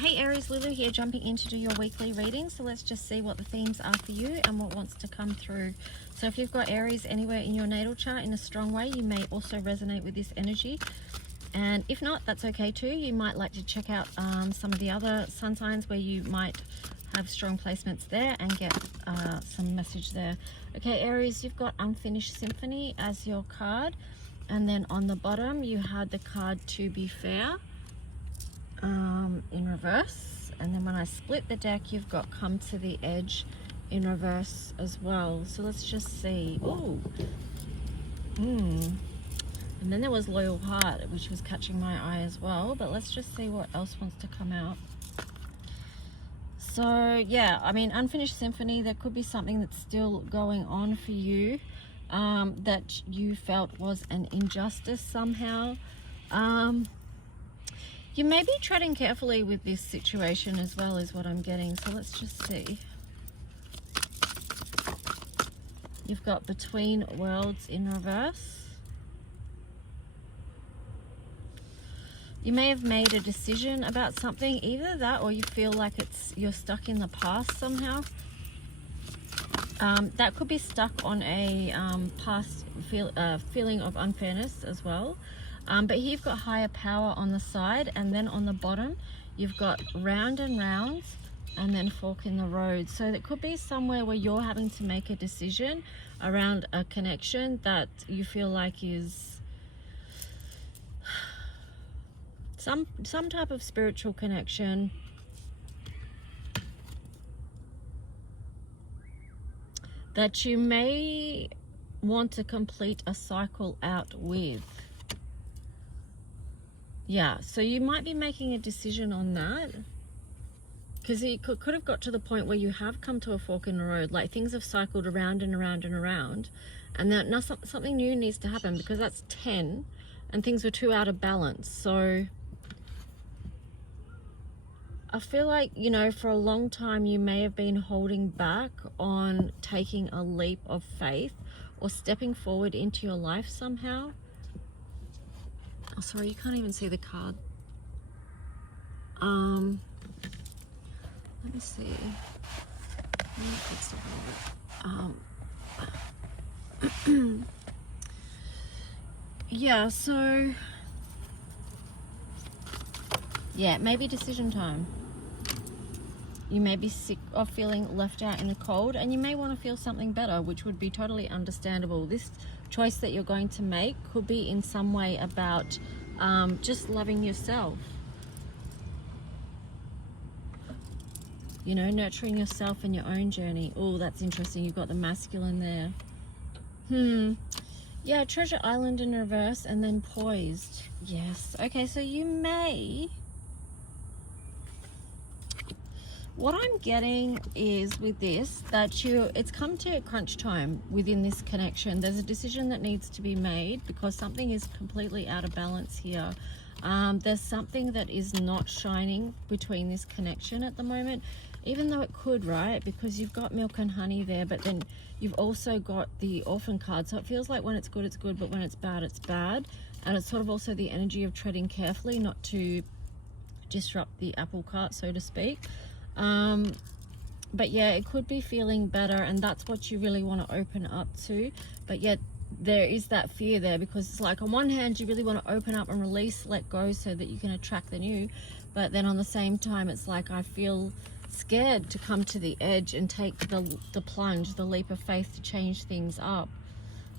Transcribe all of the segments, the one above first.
Hey Aries, Lulu here, jumping in to do your weekly reading. So let's just see what the themes are for you and what wants to come through. So if you've got Aries anywhere in your natal chart in a strong way, you may also resonate with this energy. And if not, that's okay too. You might like to check out some of the other sun signs where you might have strong placements there and get some message there. Okay, Aries, you've got Unfinished Symphony as your card. And then on the bottom, you had the card To Be Fair in reverse. And then when I split the deck, you've got Come to the Edge in reverse as well. So let's just see. Oh, and then there was Loyal Heart, which was catching my eye as well. But let's just see what else wants to come out. So yeah, I mean, Unfinished Symphony, there could be something that's still going on for you that you felt was an injustice somehow. You may be treading carefully with this situation as well, is what I'm getting. So let's just see. You've got Between Worlds in reverse. You may have made a decision about something, either that or you feel like you're stuck in the past somehow. That could be stuck on a past feeling of unfairness as well. But here you've got Higher Power on the side, and then on the bottom you've got Round and Round, and then Fork in the Road. So it could be somewhere where you're having to make a decision around a connection that you feel like is some type of spiritual connection. That you may want to complete a cycle out with. Yeah, so you might be making a decision on that, because it could have got to the point where you have come to a fork in the road, like things have cycled around and around and around, and that now something new needs to happen, because that's 10 and things were too out of balance. So I feel like, you know, for a long time you may have been holding back on taking a leap of faith or stepping forward into your life somehow. Oh, sorry, you can't even see the card. Let me see. Let me fix it a little bit. Yeah, so yeah, maybe decision time. You may be sick of feeling left out in the cold, and you may want to feel something better, which would be totally understandable. This choice that you're going to make could be in some way about just loving yourself. You know, nurturing yourself and your own journey. Oh, that's interesting. You've got the masculine there. Yeah, Treasure Island in reverse, and then Poised. Yes. Okay, so you may... What I'm getting is with this, that it's come to crunch time within this connection. There's a decision that needs to be made because something is completely out of balance here. There's something that is not shining between this connection at the moment, even though it could, right? Because you've got Milk and Honey there, but then you've also got the Orphan card. So it feels like when it's good, but when it's bad, it's bad. And it's sort of also the energy of treading carefully, not to disrupt the apple cart, so to speak. But yeah, it could be feeling better, and that's what you really want to open up to. But yet there is that fear there, because it's like on one hand you really want to open up and release, let go, so that you can attract the new, but then on the same time it's like I feel scared to come to the edge and take the plunge, the leap of faith to change things up.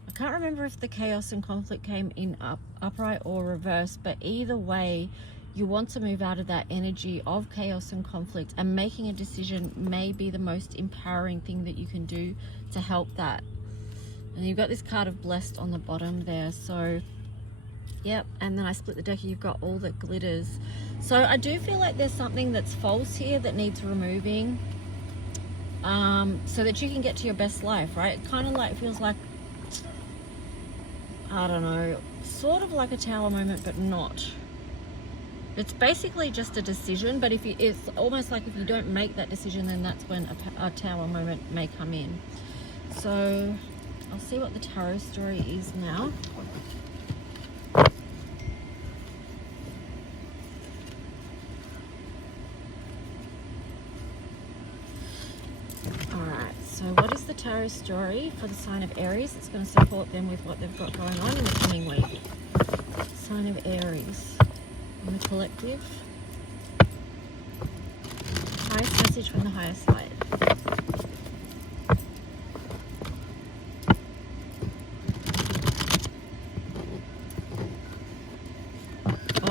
I can't remember if the Chaos and Conflict came in upright or reverse, but either way you want to move out of that energy of chaos and conflict, and making a decision may be the most empowering thing that you can do to help that. And you've got this card of Blessed on the bottom there. So yep, and then I split the deck and you've got All That Glitters. So I do feel like there's something that's false here that needs removing, so that you can get to your best life, right? It kind of like feels like, I don't know, sort of like a Tower moment, but not. It's basically just a decision, but it's almost like if you don't make that decision, then that's when a Tower moment may come in. So I'll see what the tarot story is now. the tarot story for the sign of Aries. It's going to support them with what they've got going on in the coming week. Sign of Aries in the collective. Highest message from the highest light.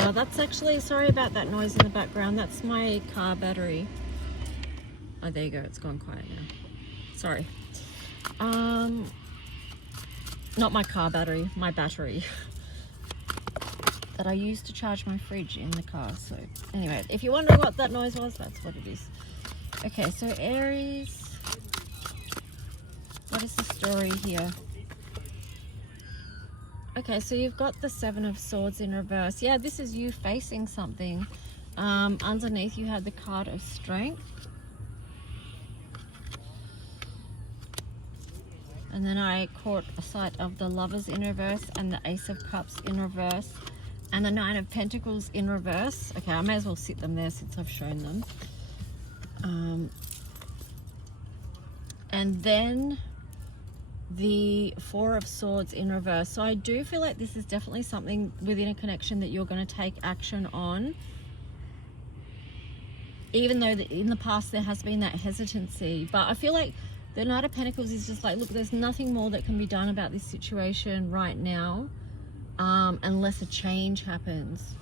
Oh, that's actually, sorry about that noise in the background. That's my car battery. Oh, there you go. It's gone quiet now. Sorry. Not my car battery, my battery that I use to charge my fridge in the car. So anyway, if you're wondering what that noise was, that's what it is. Okay, so Aries, what is the story here? Okay, so you've got the Seven of Swords in reverse. Yeah, this is you facing something. Underneath you had the card of Strength. And then I caught a sight of the Lovers in reverse and the Ace of Cups in reverse and the Nine of Pentacles in reverse. Okay, I may as well sit them there since I've shown them. And then the Four of Swords in reverse. So I do feel like this is definitely something within a connection that you're going to take action on. Even though in the past there has been that hesitancy. But I feel like the Knight of Pentacles is just like, look, there's nothing more that can be done about this situation right now unless a change happens.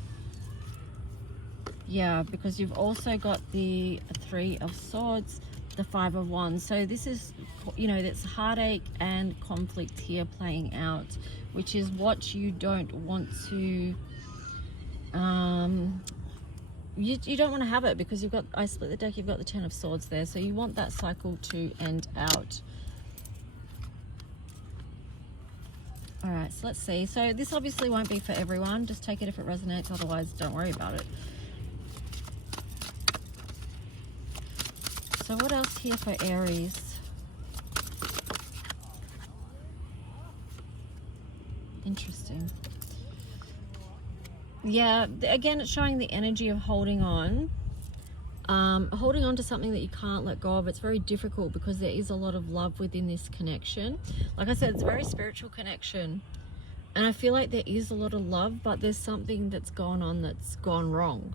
Yeah, because you've also got the Three of Swords, the Five of Wands. So this is, you know, that's heartache and conflict here playing out, which is what you don't want to, you don't want to have it, because you've got, I split the deck, you've got the Ten of Swords there. So you want that cycle to end out. All right, so let's see. So this obviously won't be for everyone. Just take it if it resonates. Otherwise, don't worry about it. So what else here for Aries? Interesting. Yeah, again, it's showing the energy of holding on. Holding on to something that you can't let go of. It's very difficult because there is a lot of love within this connection. Like I said, it's a very spiritual connection. And I feel like there is a lot of love, but there's something that's gone on that's gone wrong.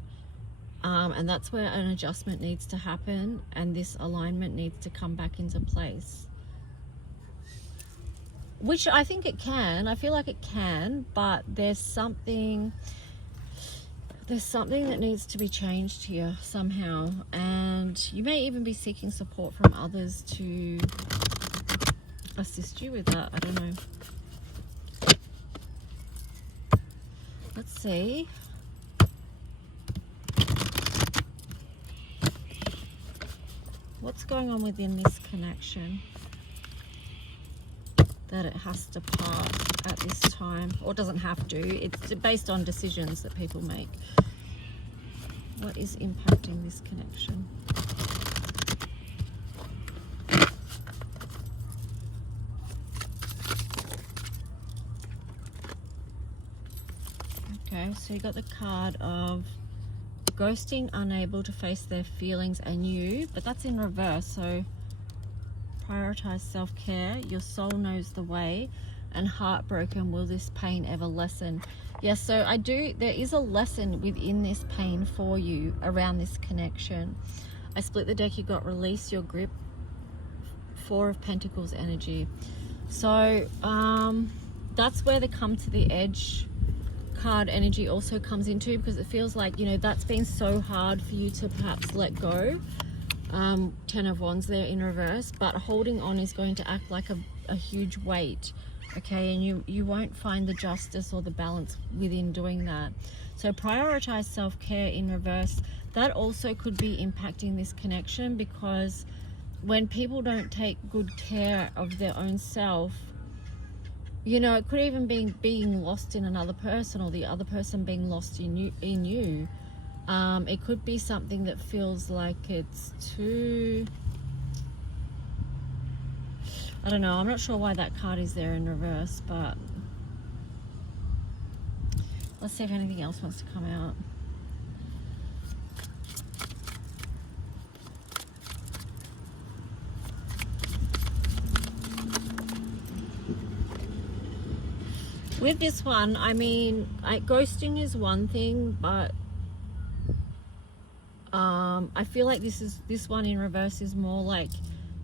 And that's where an adjustment needs to happen, and this alignment needs to come back into place. Which I think it can. I feel like it can, but there's something that needs to be changed here somehow. And you may even be seeking support from others to assist you with that. I don't know. Let's see. What's going on within this connection that it has to pass at this time, or doesn't have to? It's based on decisions that people make. What is impacting this connection? Okay, so you got the card of ghosting, unable to face their feelings and you, but that's in reverse. So prioritize self-care, your soul knows the way, and heartbroken, will this pain ever lessen? Yes, so there is a lesson within this pain for you around this connection. I split the deck, you got release your grip, Four of Pentacles energy. So that's where the come to the edge card energy also comes into, because it feels like, you know, that's been so hard for you to perhaps let go. Ten of Wands there in reverse, but holding on is going to act like a huge weight. Okay, and you won't find the justice or the balance within doing that. So prioritize self-care in reverse. That also could be impacting this connection, because when people don't take good care of their own self, you know, it could even be being lost in another person, or the other person being lost in you. It could be something that feels like it's too, I don't know, I'm not sure why that card is there in reverse, but let's see if anything else wants to come out. With this one, I mean, ghosting is one thing, but I feel like this one in reverse is more like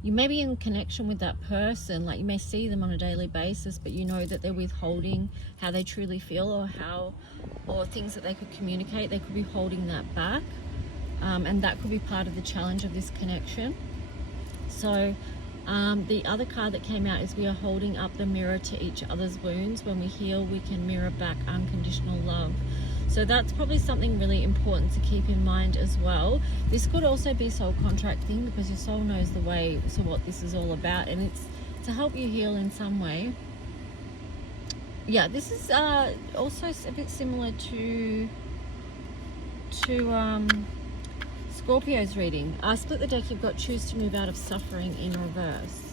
you may be in connection with that person, like you may see them on a daily basis, but you know that they're withholding how they truly feel, or things that they could communicate. They could be holding that back, and that could be part of the challenge of this connection. So the other card that came out is we are holding up the mirror to each other's wounds. When we heal, we can mirror back unconditional love. So that's probably something really important to keep in mind as well. This could also be soul contracting, because your soul knows the way, so what this is all about, and it's to help you heal in some way. Yeah, this is also a bit similar to Scorpio's reading. Split the deck, you've got choose to move out of suffering in reverse.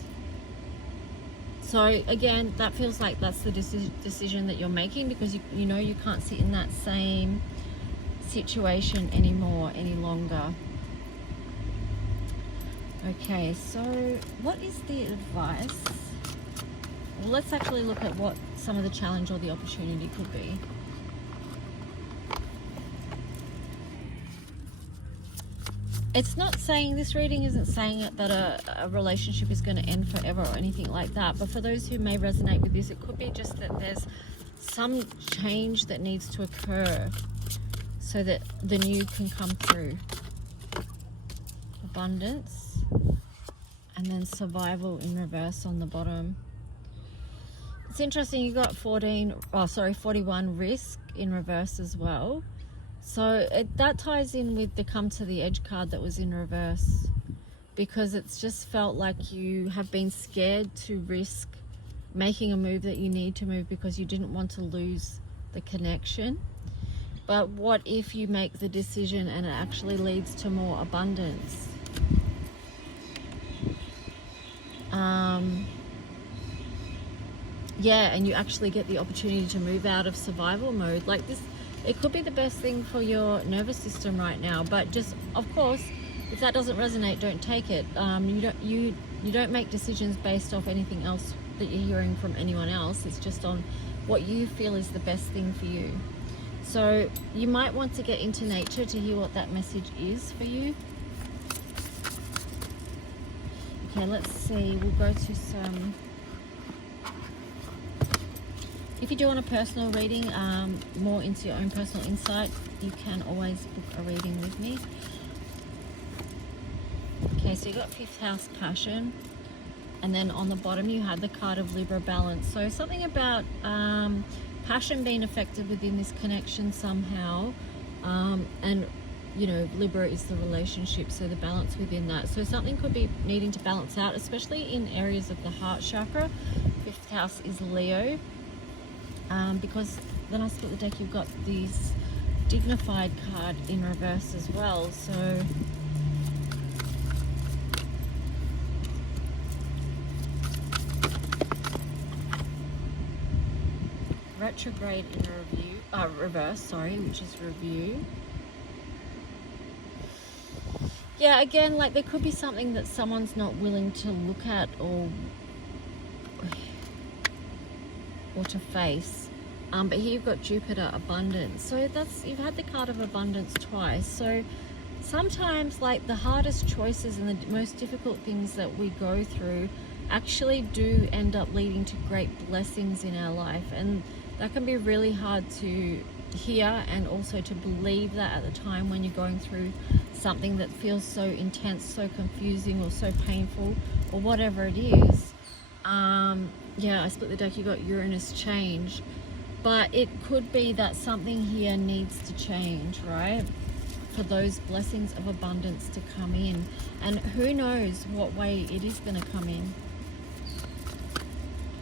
So again, that feels like that's the decision that you're making, because you know you can't sit in that same situation any longer. Okay, so what is the advice? Well, let's actually look at what some of the challenge or the opportunity could be. It's not saying, this reading isn't saying that a relationship is going to end forever or anything like that, but for those who may resonate with this, it could be just that there's some change that needs to occur so that the new can come through. Abundance, and then survival in reverse on the bottom. It's interesting, you got 41 risk in reverse as well. So that ties in with the come to the edge card that was in reverse, because it's just felt like you have been scared to risk making a move that you need to move because you didn't want to lose the connection. But what if you make the decision and it actually leads to more abundance? Yeah, and you actually get the opportunity to move out of survival mode. Like this, it could be the best thing for your nervous system right now, but just, of course, if that doesn't resonate, don't take it. You don't make decisions based off anything else that you're hearing from anyone else. It's just on what you feel is the best thing for you. So you might want to get into nature to hear what that message is for you. Okay, let's see. We'll go to some... If you do want a personal reading, more into your own personal insight, you can always book a reading with me. Okay, so you got 5th house passion, and then on the bottom you had the card of Libra balance. So something about passion being affected within this connection somehow, and you know, Libra is the relationship, so the balance within that. So something could be needing to balance out, especially in areas of the heart chakra. 5th house is Leo. Because then I split the deck, you've got this dignified card in reverse as well. So retrograde in reverse, sorry, which is review. Yeah, again, like there could be something that someone's not willing to look at or to face. But here you've got Jupiter, abundance. So you've had the card of abundance twice. So sometimes like the hardest choices and the most difficult things that we go through actually do end up leading to great blessings in our life. And that can be really hard to hear, and also to believe that at the time when you're going through something that feels so intense, so confusing, or so painful, or whatever it is. Yeah, I split the deck, you got Uranus change. But it could be that something here needs to change, right? For those blessings of abundance to come in. And who knows what way it is going to come in.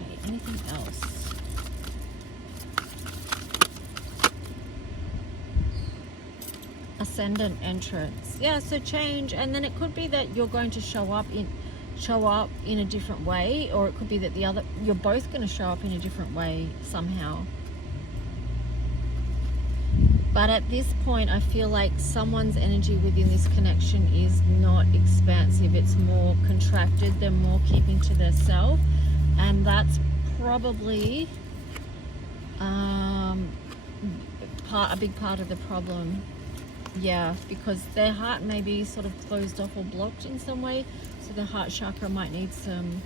Okay, anything else? Ascendant entrance. Yeah, so change. And then it could be that you're going to show up in a different way, or it could be that you're both going to show up in a different way somehow. But at this point, I feel like someone's energy within this connection is not expansive. It's more contracted. They're more keeping to themselves. And that's probably a big part of the problem. Yeah, because their heart may be sort of closed off or blocked in some way, so the heart chakra might need some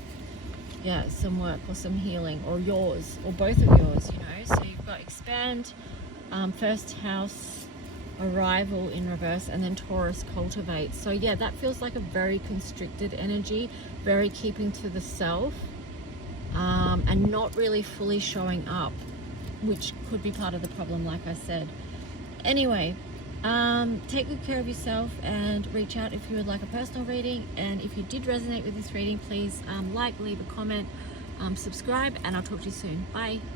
work or some healing, or yours, or both of yours, you know. So you've got expand, first house, arrival in reverse, and then Taurus, cultivate. So yeah, that feels like a very constricted energy, very keeping to the self, and not really fully showing up, which could be part of the problem, like I said. Anyway, take good care of yourself and reach out if you would like a personal reading. And if you did resonate with this reading, please like, leave a comment, subscribe, and I'll talk to you soon. Bye.